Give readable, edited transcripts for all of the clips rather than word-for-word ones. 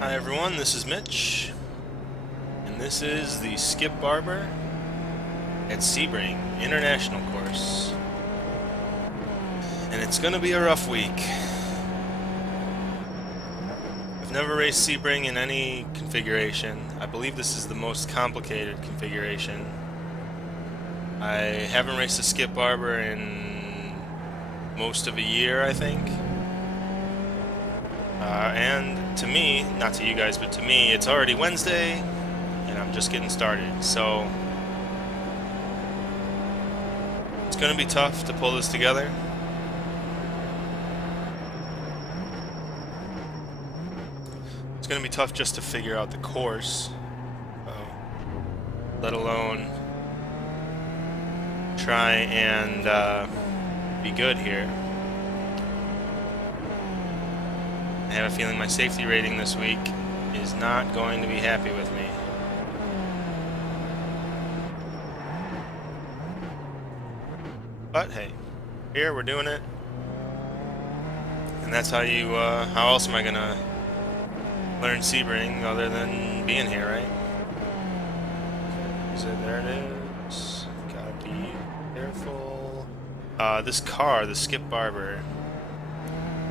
Hi everyone, this is Mitch, and this is the Skip Barber at Sebring International course. And it's gonna be a rough week. I've never raced Sebring in any configuration. I believe this is the most complicated configuration. I haven't raced a Skip Barber in most of a year, I think. And to me, not to you guys, but to me, it's already Wednesday, and I'm just getting started. So it's going to be tough to pull this together. It's going to be tough just to figure out the course, let alone try and be good here. I have a feeling my safety rating this week is not going to be happy with me. But hey, here we're doing it, and that's how you. How else am I gonna learn Sebring other than being here, right? So there it is. Gotta be careful. This car, the Skip Barber,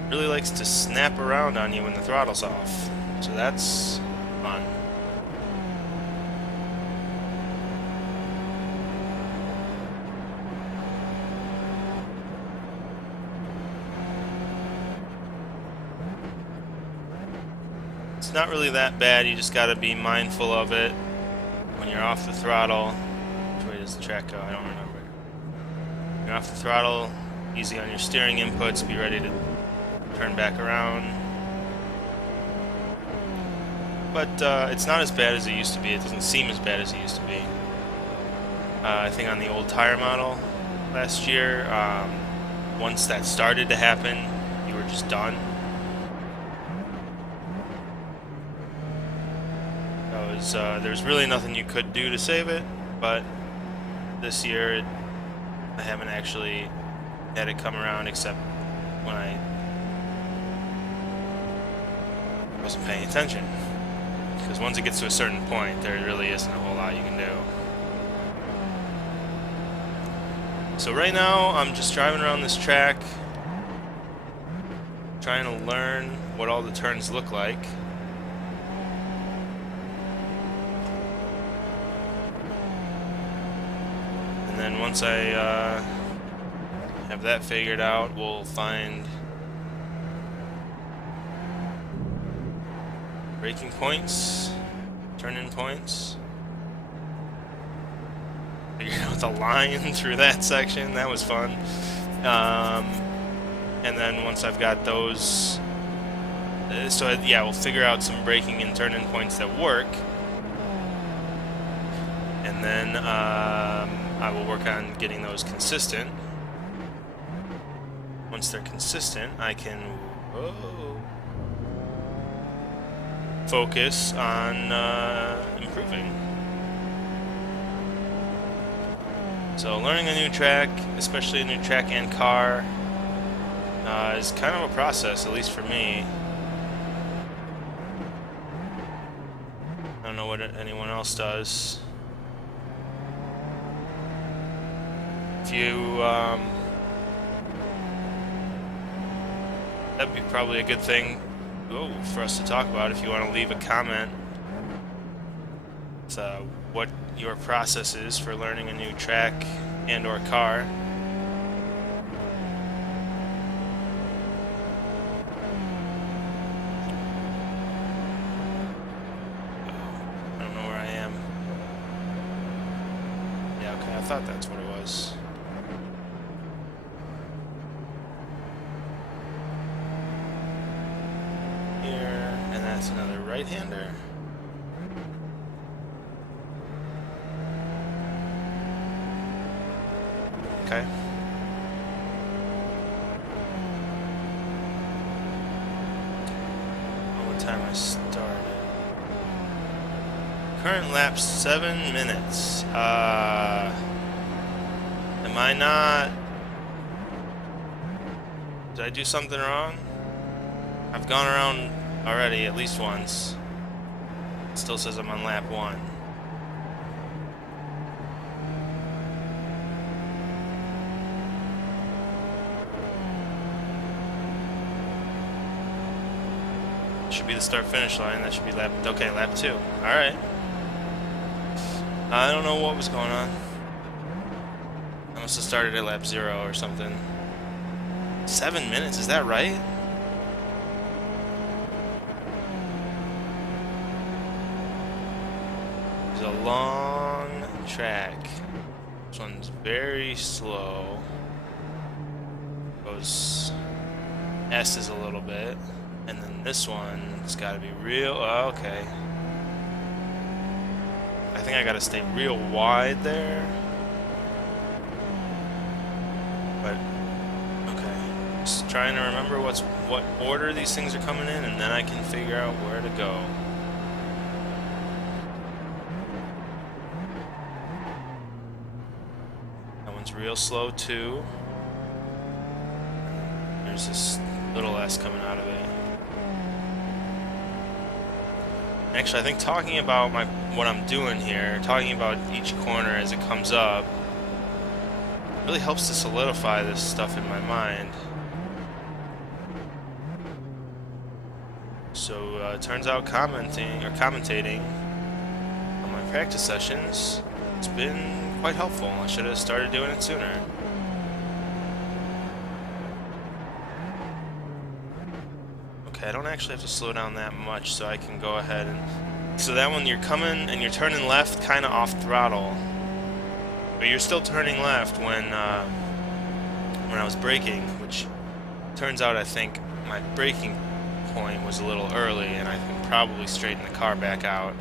really likes to snap around on you when the throttle's off, so that's fun. It's not really that bad, you just gotta be mindful of it when you're off the throttle. Which way does the track go? I don't remember. You're off the throttle, easy on your steering inputs, be ready to turn back around. But it's not as bad as it used to be. It doesn't seem as bad as it used to be. I think on the old tire model last year, once that started to happen, you were just done. There's really nothing you could do to save it, but this year I haven't actually had it come around except when I wasn't paying attention. Because once it gets to a certain point, there really isn't a whole lot you can do. So right now, I'm just driving around this track, trying to learn what all the turns look like. And then once I have that figured out, we'll find braking points, turn-in points. Figured out the line through that section. That was fun. And then once I've got those, yeah, we'll figure out some braking and turn-in points that work. And then I will work on getting those consistent. Once they're consistent, I can focus on improving. So learning a new track, especially a new track and car, is kind of a process, at least for me. I don't know what anyone else does. If you, that'd be probably a good thing for us to talk about if you want to leave a comment. It's, what your process is for learning a new track and or car. I don't know where I am. Yeah, okay, I thought that's what it was. Here, and that's another right-hander. Okay. What time I started? Current lap 7 minutes. Am I not? Did I do something wrong? I've gone around already at least once. It still says I'm on lap 1. Should be the start-finish line. That should be lap... Okay, lap 2. Alright. I don't know what was going on. I must have started at lap 0 or something. 7 minutes, is that right? It's a long track. This one's very slow. Goes S's a little bit. And then this one's got to be real... Oh, okay. I think I got to stay real wide there. But, okay. Just trying to remember what order these things are coming in, and then I can figure out where to go. That one's real slow, too. There's this little S coming out of it. Actually, I think talking about what I'm doing here, talking about each corner as it comes up, really helps to solidify this stuff in my mind. So it turns out commentating on my practice sessions, it's been quite helpful. I should have started doing it sooner. I don't actually have to slow down that much, so I can go ahead and... So that one, you're coming and you're turning left kind of off throttle. But you're still turning left when I was braking, which turns out I think my braking point was a little early, and I can probably straighten the car back out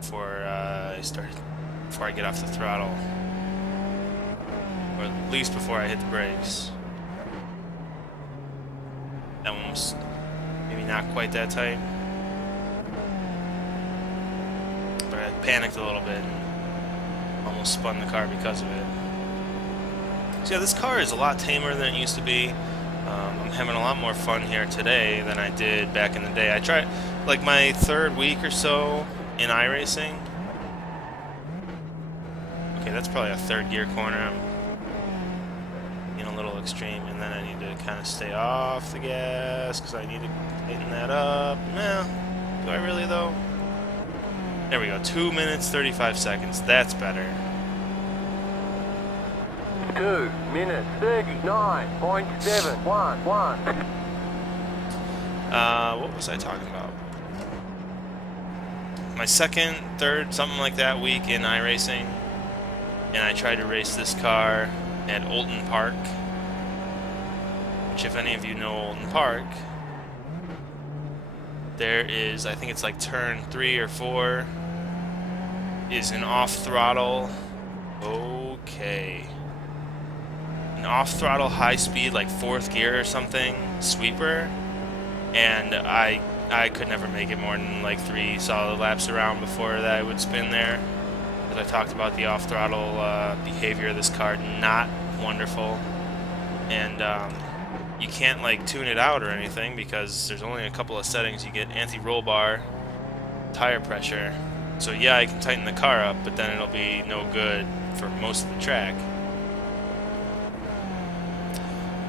before before I get off the throttle. Or at least before I hit the brakes. That one was maybe not quite that tight. But I panicked a little bit and almost spun the car because of it. So yeah, this car is a lot tamer than it used to be. I'm having a lot more fun here today than I did back in the day. I tried, like my 3rd week or so in iRacing. Okay, that's probably a 3rd gear corner. I'm a little extreme, and then I need to kind of stay off the gas because I need to tighten that up. Nah, do I really though? There we go, 2 minutes 35 seconds. That's better. 2 minutes 39.711. What was I talking about? My 2nd, 3rd, something like that week in iRacing, and I tried to race this car at Olton Park, which if any of you know Olton Park, there is, I think it's like turn 3 or 4, is an off-throttle, okay, an off-throttle high-speed, like 4th gear or something, sweeper, and I could never make it more than like 3 solid laps around before that I would spin there. As I talked about, the off-throttle behavior of this car, not wonderful, and you can't like tune it out or anything because there's only a couple of settings. You get anti-roll bar, tire pressure, so yeah, I can tighten the car up, but then it'll be no good for most of the track.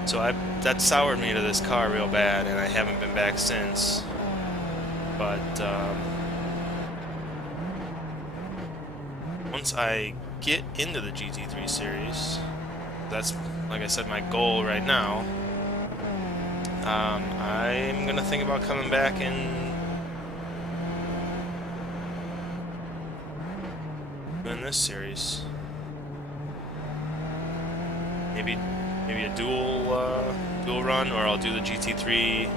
So that soured me to this car real bad, and I haven't been back since. But once I get into the GT3 series, that's, like I said, my goal right now. I'm gonna think about coming back and doing this series. Maybe a dual run, or I'll do the GT3.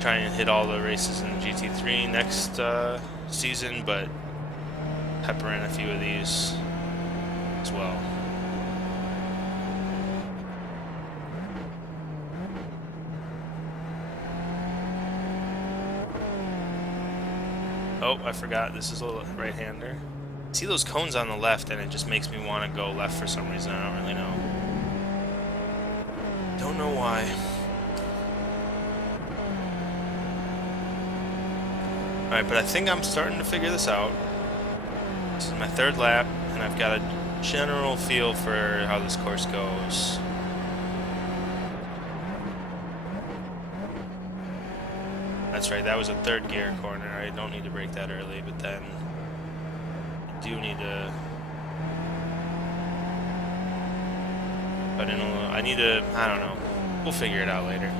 Try and hit all the races in the GT3 next season, but pepper in a few of these as well. Oh, I forgot, this is a right-hander. See those cones on the left, and it just makes me want to go left for some reason. I don't really know. Don't know why. Alright, but I think I'm starting to figure this out. This is my third lap, and I've got a general feel for how this course goes. That's right, that was a third gear corner. I don't need to brake that early, but then I do need to... But I need to, I don't know. We'll figure it out later.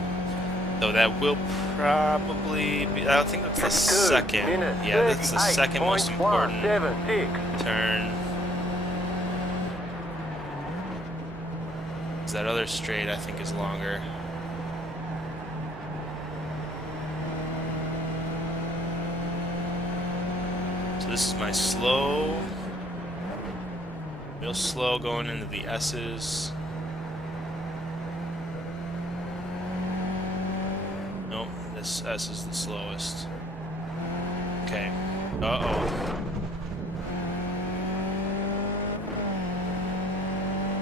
Though that will probably be, I think that's the second. Yeah, that's the second most important turn. That other straight, I think, is longer. So this is my slow. Real slow going into the S's. Nope, this S is the slowest. Okay. Uh-oh.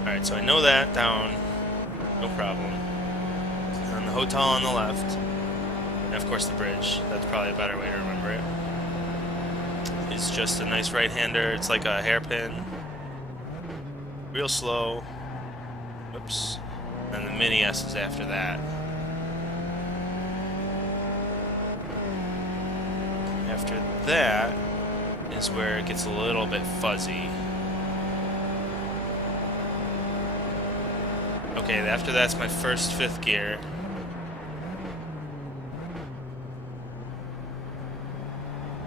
Alright, so I know that down. No problem. And the hotel on the left. And of course the bridge. That's probably a better way to remember it. It's just a nice right-hander. It's like a hairpin. Real slow. Whoops. And the mini S is after that. After that is where it gets a little bit fuzzy. Okay, after that's my first fifth gear.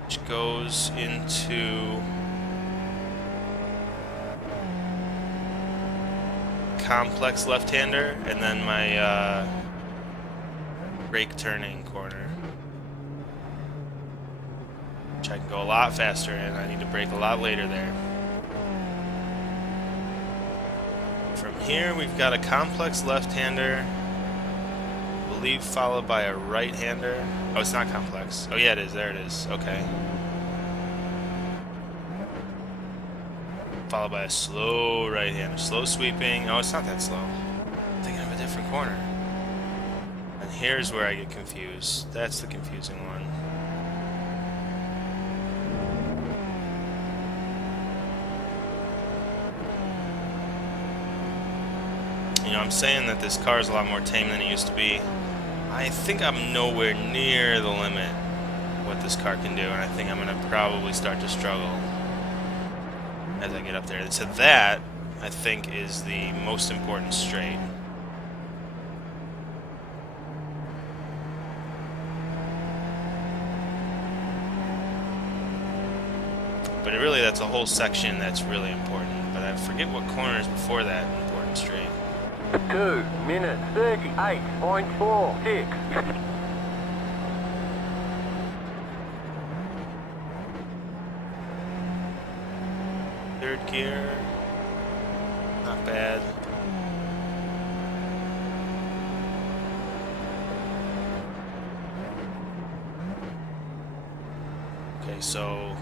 Which goes into complex left-hander, and then my brake turning corner. Which I can go a lot faster in. I need to brake a lot later there. From here, we've got a complex left-hander, I believe, followed by a right-hander. Oh, it's not complex. Oh, yeah, it is. There it is. Okay. Followed by a slow right-hander. Slow sweeping. Oh, it's not that slow. I'm thinking of a different corner. And here's where I get confused. That's the confusing one. You know, I'm saying that this car is a lot more tame than it used to be. I think I'm nowhere near the limit what this car can do, and I think I'm going to probably start to struggle as I get up there. So that, I think, is the most important straight. But really, that's a whole section that's really important. But I forget what corner is before that important straight. 2 minutes 38.46. Third gear, not bad. Okay, so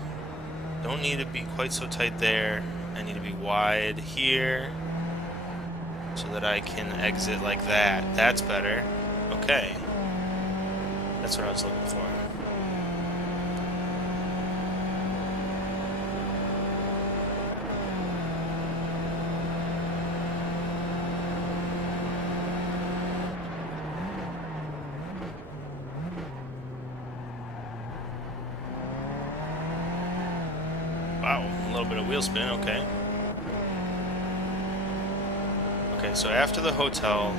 don't need to be quite so tight there. I need to be wide here so that I can exit like that. That's better. Okay. That's what I was looking for. Wow, a little bit of wheel spin, okay. Okay, so after the hotel...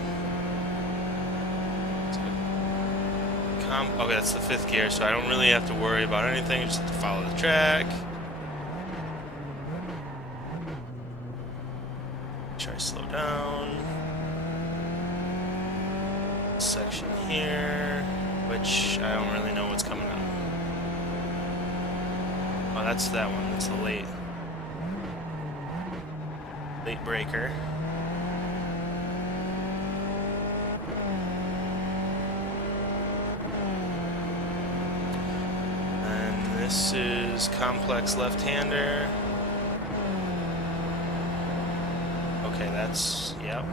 Okay, that's the fifth gear, so I don't really have to worry about anything, I just have to follow the track. Try to slow down. Section here, which I don't really know what's coming up. Oh, that's that one. That's the late breaker. And this is complex left-hander. Okay, that's, yep.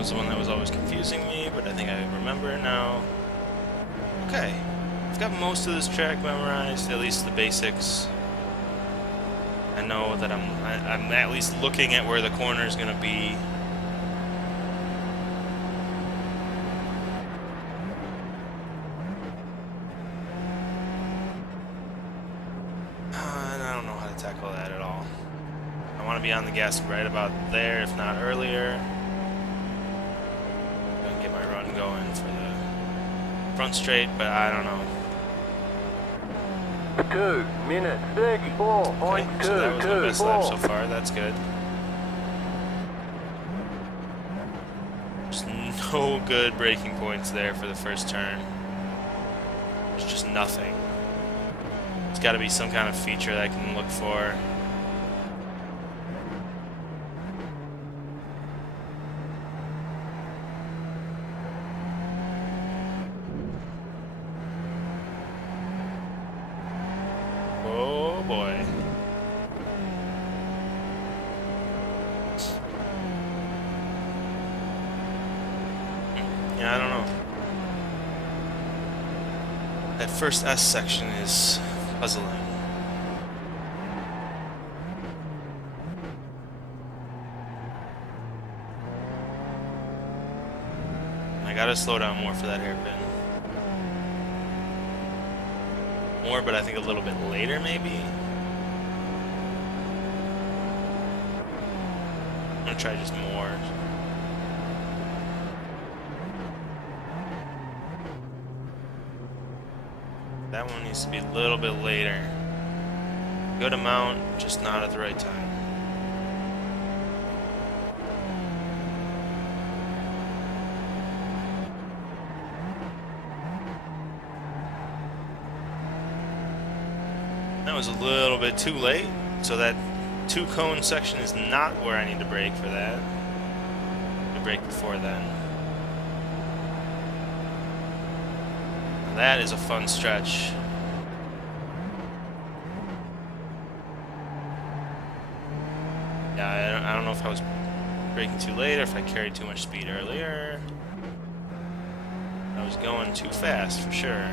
was the one that was always confusing me, but I think I remember it now. Okay. I've got most of this track memorized, at least the basics. I know that I'm at least looking at where the corner is going to be. And I don't know how to tackle that at all. I want to be on the gas right about there, if not earlier. I'm going to get my run going for the front straight, but I don't know. 2 minutes 34.2. Okay, so that was my best lap so far. That's good. There's no good braking points there for the first turn. There's just nothing. There's got to be some kind of feature that I can look for. Oh boy. Yeah, I don't know. That first S section is puzzling. I gotta slow down more for that hairpin. More, but I think a little bit later, maybe? I'm gonna try just more. That one needs to be a little bit later. Good amount, just not at the right time. That was a little bit too late, so that 2-cone section is not where I need to brake for that. I brake before then. Now that is a fun stretch. Yeah, I don't know if I was braking too late or if I carried too much speed earlier. I was going too fast for sure.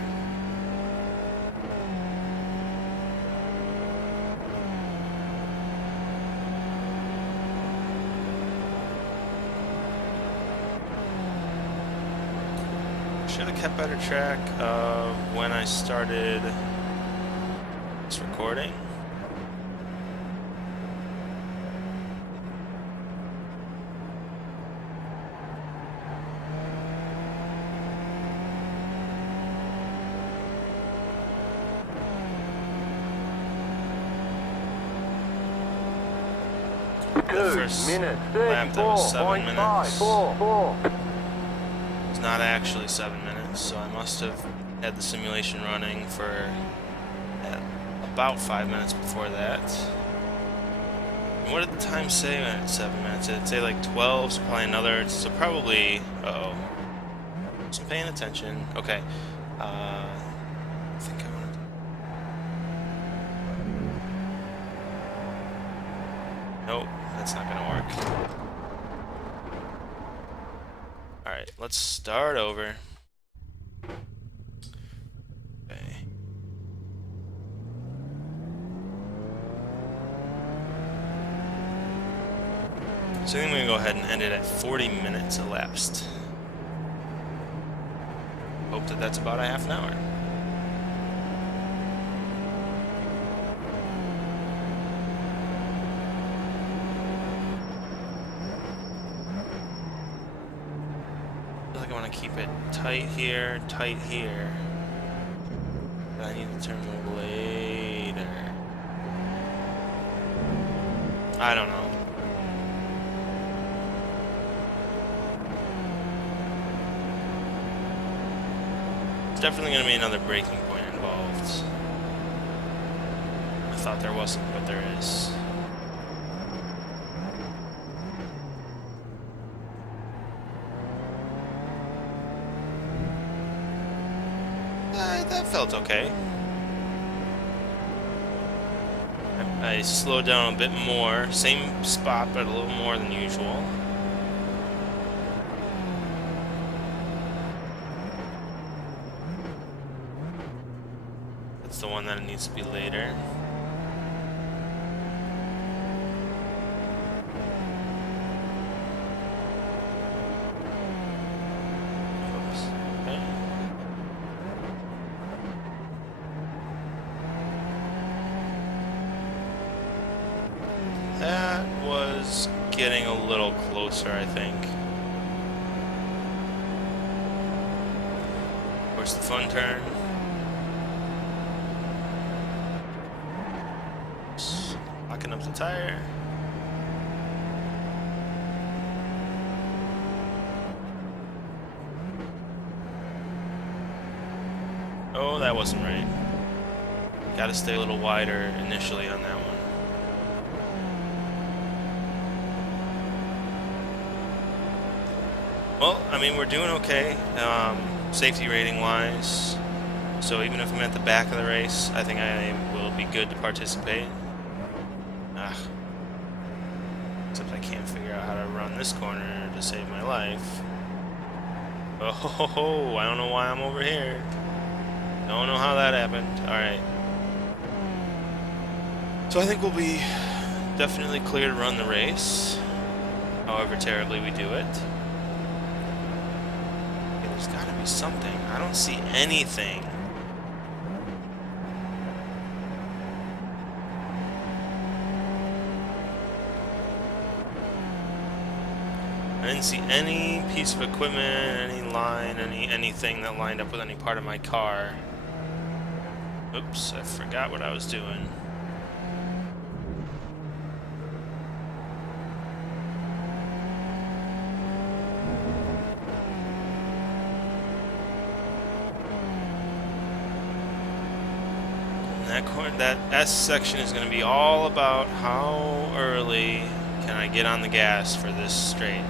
Should have kept better track of when I started this recording. The first lap, that was 7 minutes. It's not actually 7 minutes, so I must have had the simulation running for about 5 minutes before that. And what did the time say when it's 7 minutes? Did it say like 12? So probably another. So probably. Uh-oh. Wasn't paying attention. Okay. I think I want to. Nope, that's not gonna work. Alright, let's start over. Okay. So I think I'm gonna go ahead and end it at 40 minutes elapsed. Hope that that's about a half an hour. I want to keep it tight here, but I need to turn later. I don't know. There's definitely going to be another braking point involved. I thought there wasn't, but there is. That felt okay. I slowed down a bit more. Same spot, but a little more than usual. That's the one that needs to be later. Oops. Okay. That was getting a little closer, I think. Of course, the fun turn. Locking up the tire. Oh, that wasn't right. Gotta stay a little wider initially on that one. Well, I mean, we're doing okay, safety rating wise. So even if I'm at the back of the race, I think I will be good to participate. Except I can't figure out how to run this corner to save my life. Oh, ho, ho, I don't know why I'm over here. Don't know how that happened. Alright. So I think we'll be definitely clear to run the race, however terribly we do it. Okay, there's gotta be something. I don't see anything. I didn't see any piece of equipment, any line, anything that lined up with any part of my car. Oops, I forgot what I was doing. That S section is going to be all about how early can I get on the gas for this straight.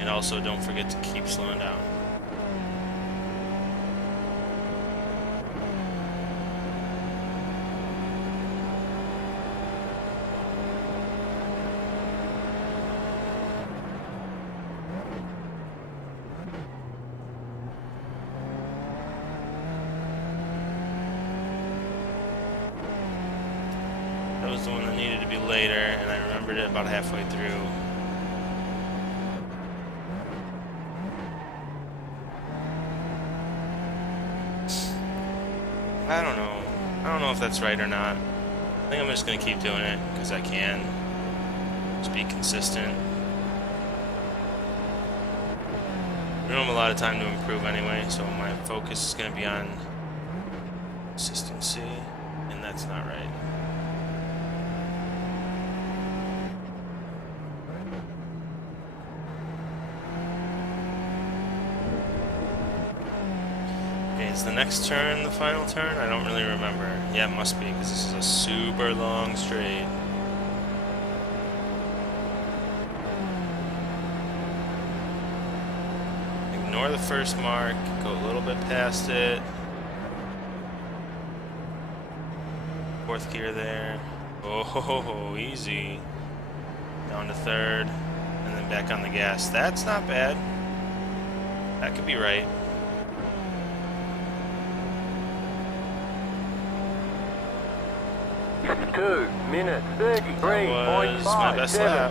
And also don't forget to keep slowing down. That was the one that needed to be later, and I remembered it about halfway through. I don't know. I don't know if that's right or not. I think I'm just going to keep doing it because I can. Just be consistent. We don't have a lot of time to improve anyway, so my focus is going to be on consistency, and that's not right. Is the next turn the final turn? I don't really remember. Yeah, it must be, because this is a super long straight. Ignore the first mark, go a little bit past it. Fourth gear there. Oh, easy. Down to third, and then back on the gas. That's not bad. That could be right. 2 minutes 33.575. That was my best lap.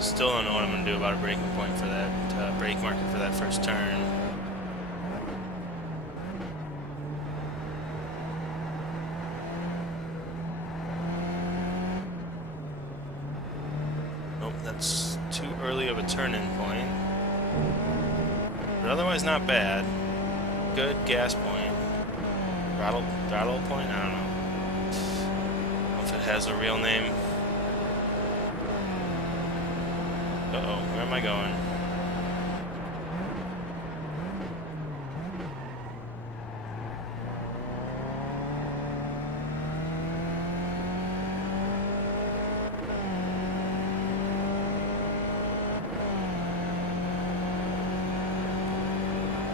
Still don't know what I'm going to do about a braking point for that, brake marker for that first turn. Nope, that's too early of a turn-in point. But otherwise not bad. Good gas point. Throttle point? I don't know. I don't know if it has a real name. Uh-oh, where am I going?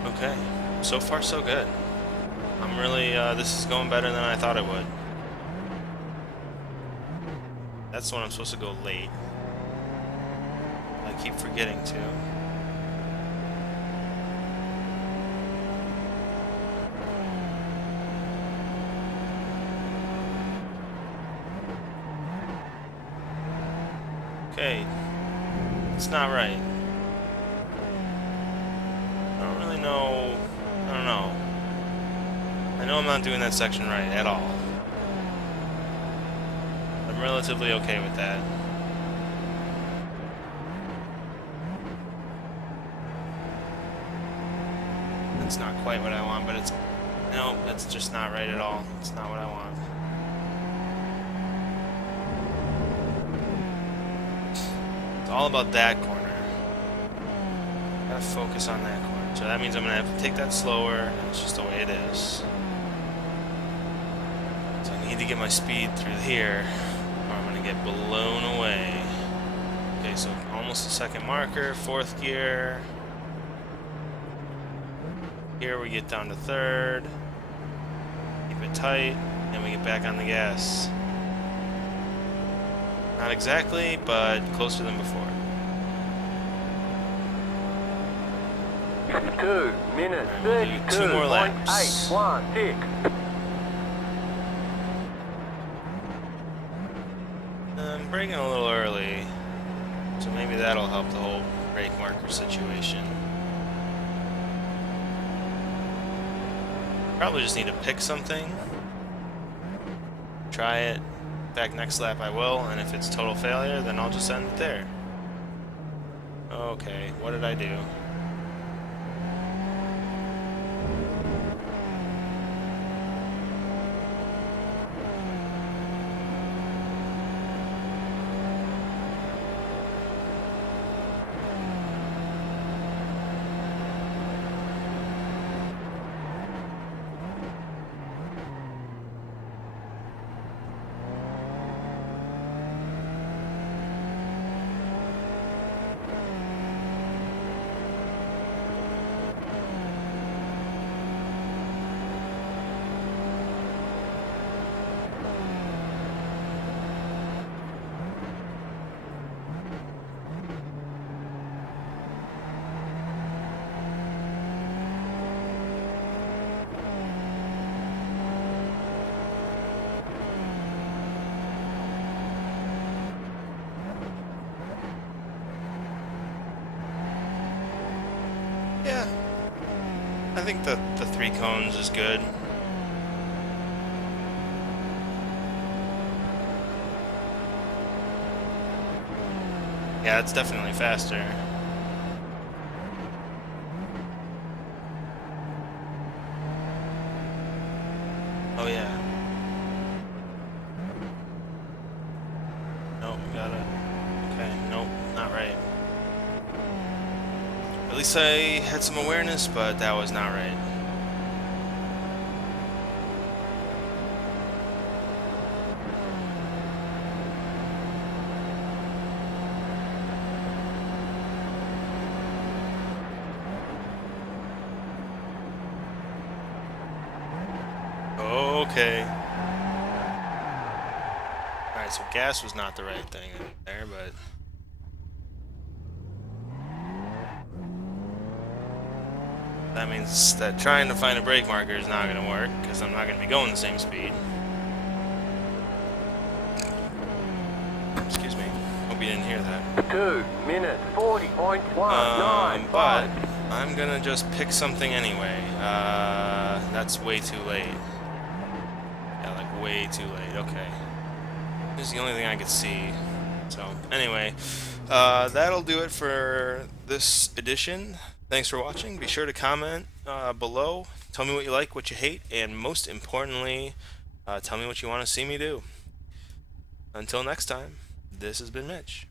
Okay, so far so good. I'm really, this is going better than I thought it would. That's when I'm supposed to go late. I keep forgetting to. Okay, it's not right. I don't really know. I don't know. I know I'm not doing that section right at all. I'm relatively okay with that. It's not quite what I want, but it's... No, that's just not right at all. It's not what I want. It's all about that corner. Gotta focus on that corner. So that means I'm gonna have to take that slower, and it's just the way it is. So I need to get my speed through here, or I'm gonna get blown away. Okay, so almost a second marker, fourth gear. Here we get down to third. Keep it tight, and we get back on the gas. Not exactly, but closer than before. 2 minutes We'll do 2 more laps. 32.816. I'm braking a little early, so maybe that'll help the whole brake marker situation. Probably just need to pick something. Try it. Back next lap I will, and if it's total failure, then I'll just end it there. Okay, what did I do? Yeah, I think the 3 cones is good. Yeah, it's definitely faster. Oh yeah. Nope, got it. Okay, nope, not right. At least I had some awareness, but that was not right. Okay. Alright, so gas was not the right thing there, but... that means that trying to find a brake marker is not going to work, because I'm not going to be going the same speed. Excuse me. Hope you didn't hear that. 2 minutes 40.195. But I'm going to just pick something anyway. That's way too late. Yeah, like way too late. Okay. This is the only thing I could see. So, anyway, that'll do it for this edition. Thanks for watching. Be sure to comment below. Tell me what you like, what you hate, and most importantly, tell me what you want to see me do. Until next time, this has been Mitch.